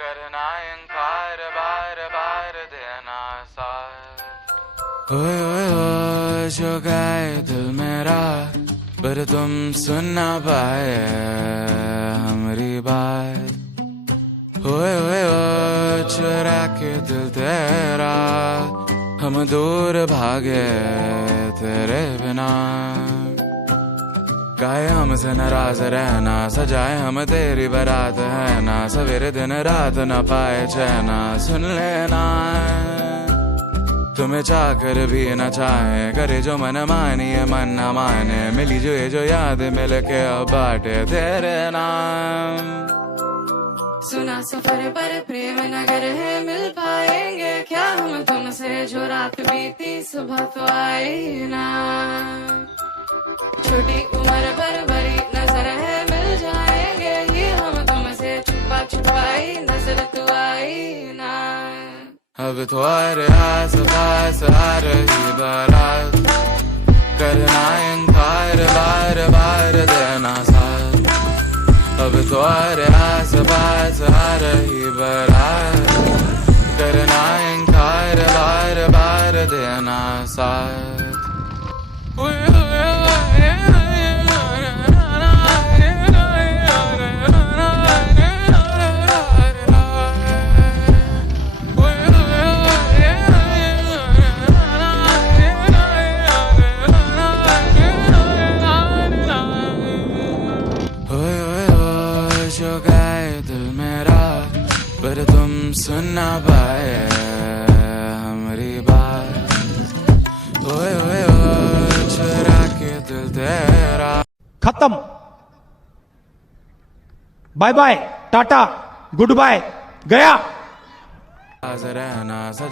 करना इनकार बार बार देना साथ। ओए ओए ओए जो गाए दिल मेरा पर तुम सुन ना पाए हमारी बात। ओए ओए ओए चुरा के दिल तेरा हम दूर भागे तेरे बिना। गाए हमसे नाराज रहना सजाए हम तेरी बारात है ना। सवेरे दिन रात न पाए चैना सुन लेना। तुम्हें चाहकर भी न चाहे करे जो मन मानिए मन न माने। मिली जो ये जो याद मिल के अब बाटे तेरे नाम। सुना सफर पर प्रेम नगर है मिल पाएंगे क्या हम तुमसे। जो रात बीती सुबह तो आई ना। छोटी उम्र पर बड़ी नजर है मिल जाएंगे ही हम तुमसे। छुपा छुपाई नजर तो आई ना। अब तो अरे आस पास आ रही बारात। करना इनकार बार बार देना साथ। अब तो अरे आस पास आ रही बारात। करना इनकार बार बार देना साथ। जो गाए दिल मेरा पर तुम सुन ना पाए हमारी बात। ओए ओए ओए चुरा के दिल तेरा। खत्म। Bye bye tata good bye गया। रहना सजा